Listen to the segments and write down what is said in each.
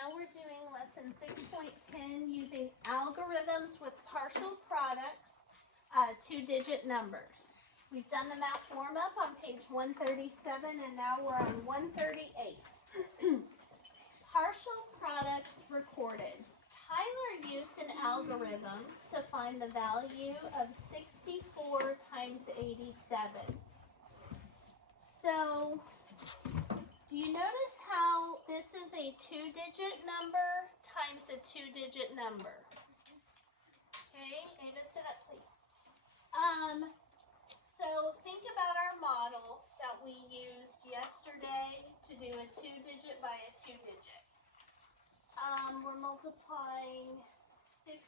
now we're doing lesson 6.10 using algorithms with partial products, two-digit numbers. We've done the math warm-up on page 137 and now we're on 138. Partial products recorded. Tyler used an algorithm to find the value of 64 times 87. So, do you notice how this is a two-digit number times a two-digit number? Okay, Ava, sit up, please. So think about our model that we used yesterday to do a two-digit by a two-digit. We're multiplying 64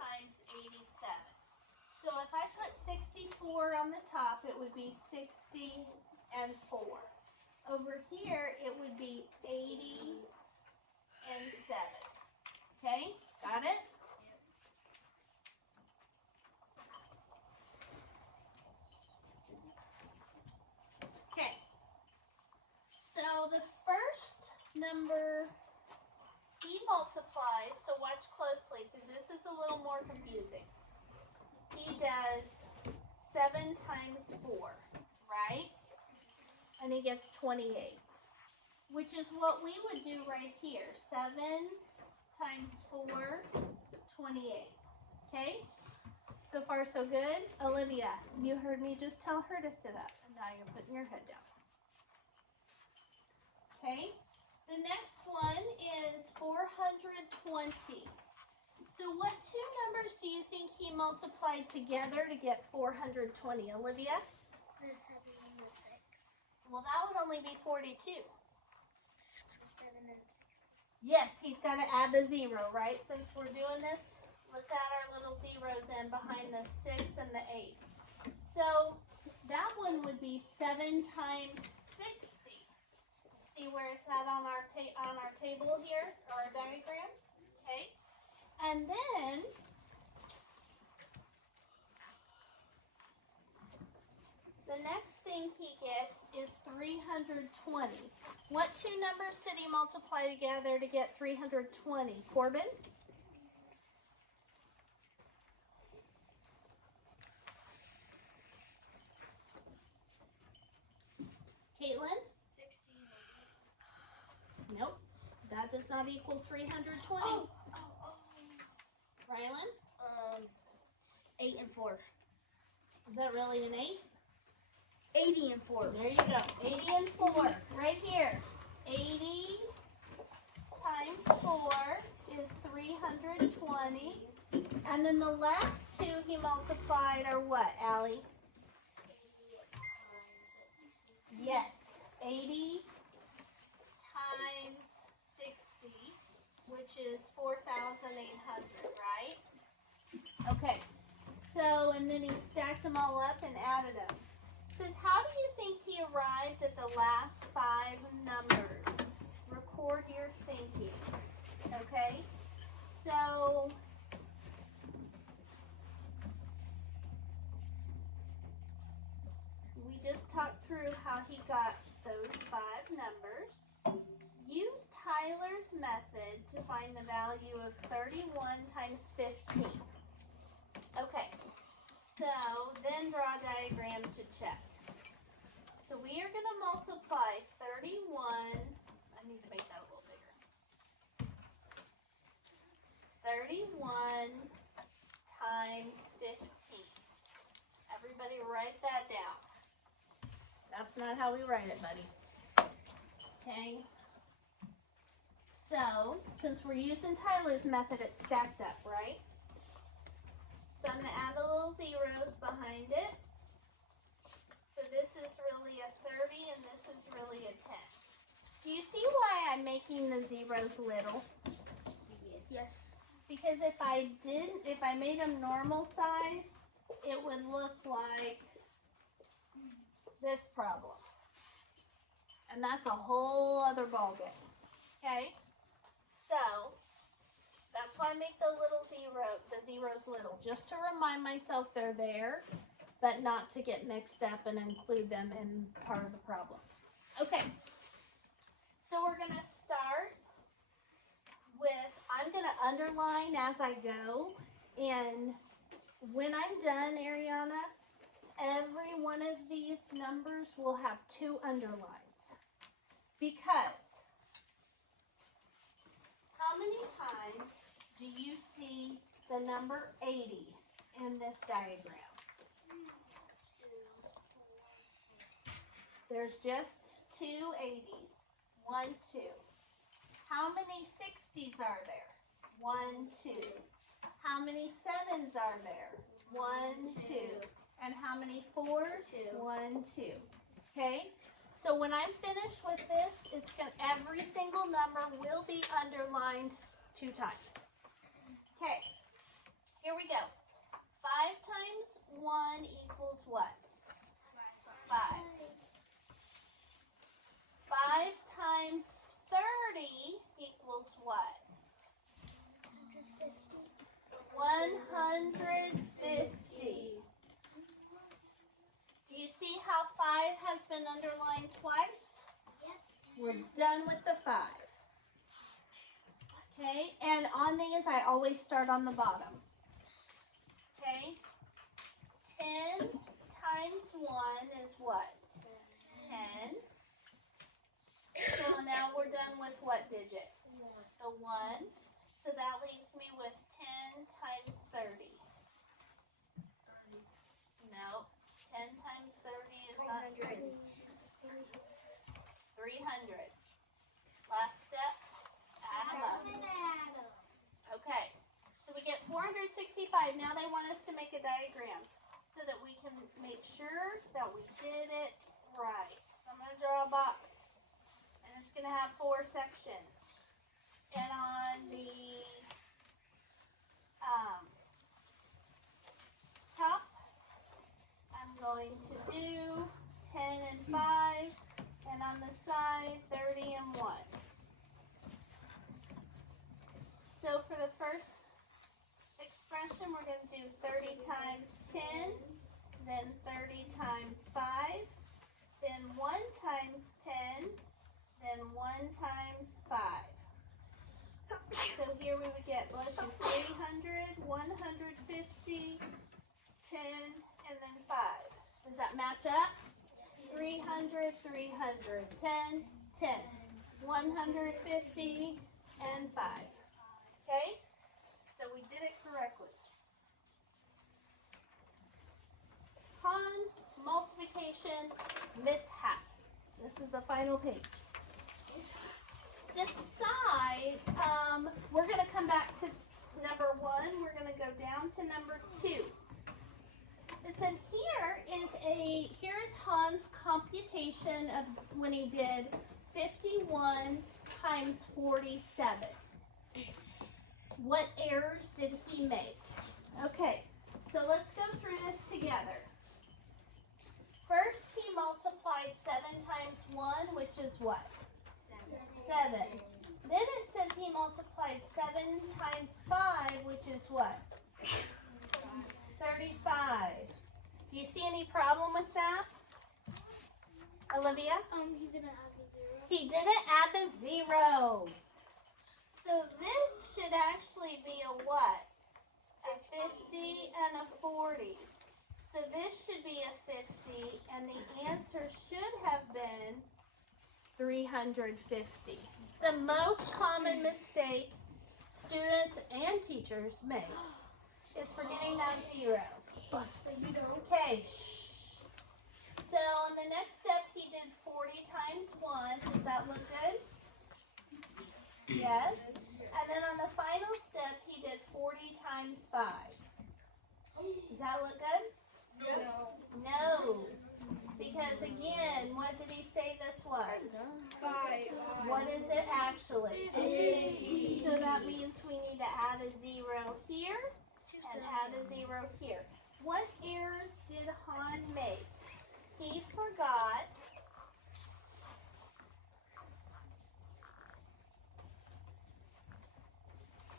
times 87. So if I put 64 on the top, it would be 60 and 4. Over here, it would be 80 and 7. Okay, got it? Okay, so the first number he multiplies, so watch closely because this is a little more confusing. He does 7 times 4, right? And he gets 28, which is what we would do right here. 7 times 4, 28. Okay? So far, so good. Olivia, you heard me just tell her to sit up, and now you're putting your head down. Okay? The next one is 420. So what two numbers do you think he multiplied together to get 420, Olivia? The 7 and the 6. Well, that would only be 42. The 7 and 6. Yes, he's got to add the 0, right? Since we're doing this, let's add our little zeros in behind the 6 and the 8. So that one would be 7 times 60. See where it's at on our table here, or our diagram? Okay. And then the next thing he gets is 320. What two numbers did he multiply together to get 320? Corbin? Caitlin? 16. Nope. That does not equal 320. Oh. Rylan? 8 and 4. Is that really an 8? 80 and 4. There you go. 80 and 4. Right here. 80 times 4 is 320. And then the last two he multiplied are what, Allie? 80 times 60. Yes. 80 times 60, which is 4,800, right? Okay. So, and then he stacked them all up and added them. It says, how do you think he arrived at the last 5 numbers? Record your thinking. Okay? So, we just talked through how he got those 5 numbers. Use Tyler's method to find the value of 31 times 15. Okay, so then draw a diagram to check. So we are going to multiply 31, I need to make that a little bigger. 31 times 15. Everybody write that down. That's not how we write it, buddy. Okay. So, since we're using Tyler's method, it's stacked up, right? So I'm going to add the little zeros behind it. So this is really a 30 and this is really a 10. Do you see why I'm making the zeros little? Yes. Because if I made them normal size, it would look like this problem. And that's a whole other ballgame. Okay? So, that's why I make the zeros little, just to remind myself they're there, but not to get mixed up and include them in part of the problem. Okay, so we're going to start underline as I go. And when I'm done, Ariana, every one of these numbers will have 2 underlines. Because how many times do you see the number 80 in this diagram? There's just 2 80s. 1, 2. How many 60s are there? 1, 2. How many 7s are there? 1, 2. And how many 4s? 1, 2. Okay? So when I'm finished with this, every single number will be underlined 2 times. Okay. Here we go. 5 times 1 equals what? 5. 5 times 30 equals what? 150. Do you see how 5 has been underlined twice? We're done with the 5. Okay, and on these I always start on the bottom. Okay, 10 times 1 is what? 10. So now we're done with what digit? The 1. So that leaves me with 10 times 30. No, 10 times 30 is not 30. 300. Last step, add them up. Okay, so we get 465. Now they want us to make a diagram so that we can make sure that we did it right. So I'm going to draw a box. And it's going to have 4 sections. And on the top, I'm going to do 10 and 5. And on the side, 30 and 1. So for the first expression, we're going to do 30 times 10, then 30 times 5, then 1 times 10, then 1 times 5. So here we would get, bless you, 300, 150, 10, and then 5. Does that match up? 300, 300, 10, 10, 150, and 5. Okay? So we did it correctly. Hans multiplication mishap. This is the final page. Decide, we're going to come back to number 1. We're going to go down to number 2. Listen, here's Hans' computation of when he did 51 times 47. What errors did he make? Okay, so let's go through this together. First, he multiplied 7 times 1, which is what? 7. Then it says he multiplied 7 times 5, which is what? 35. Do you see any problem with that? Olivia? He didn't add the 0. He didn't add the 0. So this should actually be a what? A 50 and a 40. So this should be a 50, and the answer should have been 350. It's the most common mistake students and teachers make is forgetting that 0. Okay. So on the next step, he did 40 times 1. Does that look good? Yes. And then on the final step, he did 40 times 5. Does that look good? No. No. Because again, what did he say this was? 5. What is it actually? 50. So that means we need to add a 0 here and add a 0 here. What errors did Han make? He forgot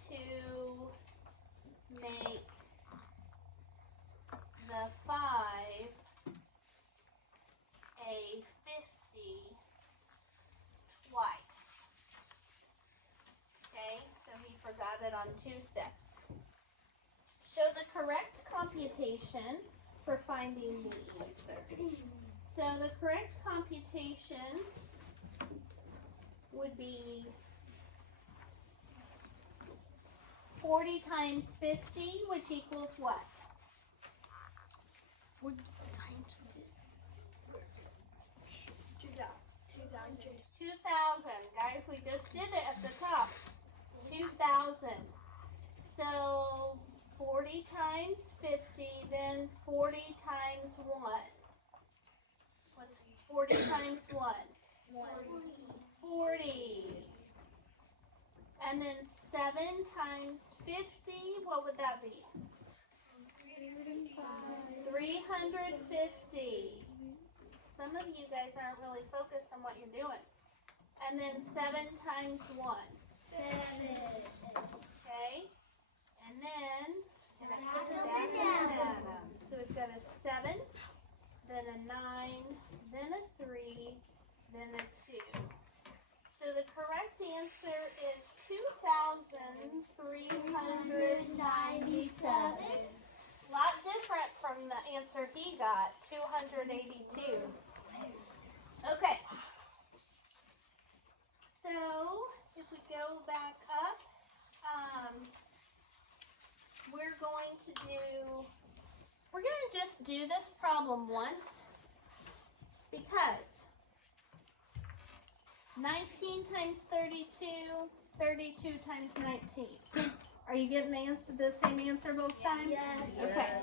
to make the 5 a 50 twice. Okay, so he forgot about it on 2 steps. Show the correct computation for finding the answer. So the correct computation would be 40 times 50, which equals what? 40 times 2,000. 2,000. Guys, we just did it at the top. 2,000. So 40 times 50, then 40 times 1. What's 40 times 1? 40. And then 7 times 50, what would that be? 350. Some of you guys aren't really focused on what you're doing. And then 7 times 1. 7. Okay? And then Stack stack them them and and add add them. So we've got a 7, then a 9, then a 3, then a 2. So the correct answer is 2,397. A lot different from the answer he got, 282. Okay. So if we go back up, we're going to just do this problem once, because 19 times 32, 32 times 19. Are you getting the same answer both times? Yes. Okay.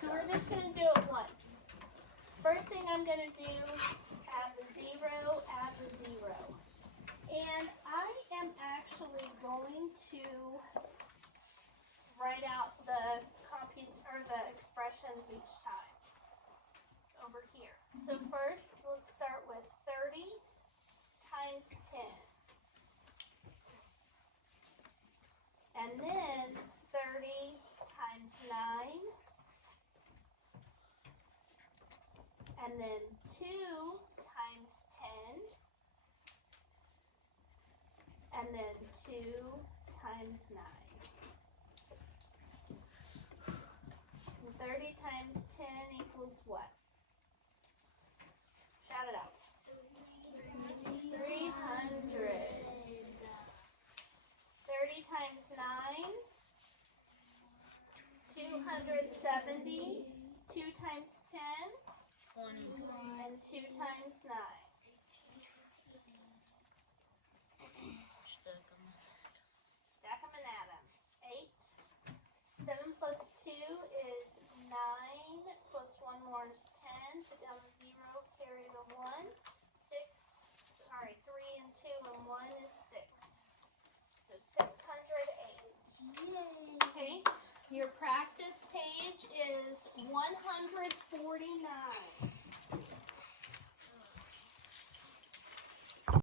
So we're just going to do it once. First thing I'm going to do, add the 0, add the 0. And I am actually going to write out the expressions each time over here. So first, let's start with 30 times 10. And then 30 times 9. And then 2 times 10. And then 2 times 9. And 30 times 10 equals what? Shout it out. 300. 30 times 9. 270. 2 times 10. 20. And 2 times 9. Stack them and add them. 8. 7 plus 2 is 9. Plus 1 more is 10. Put down the 0. Carry the 1. 3 and 2 and 1 is 6. So 608. Okay. Your practice page is 149.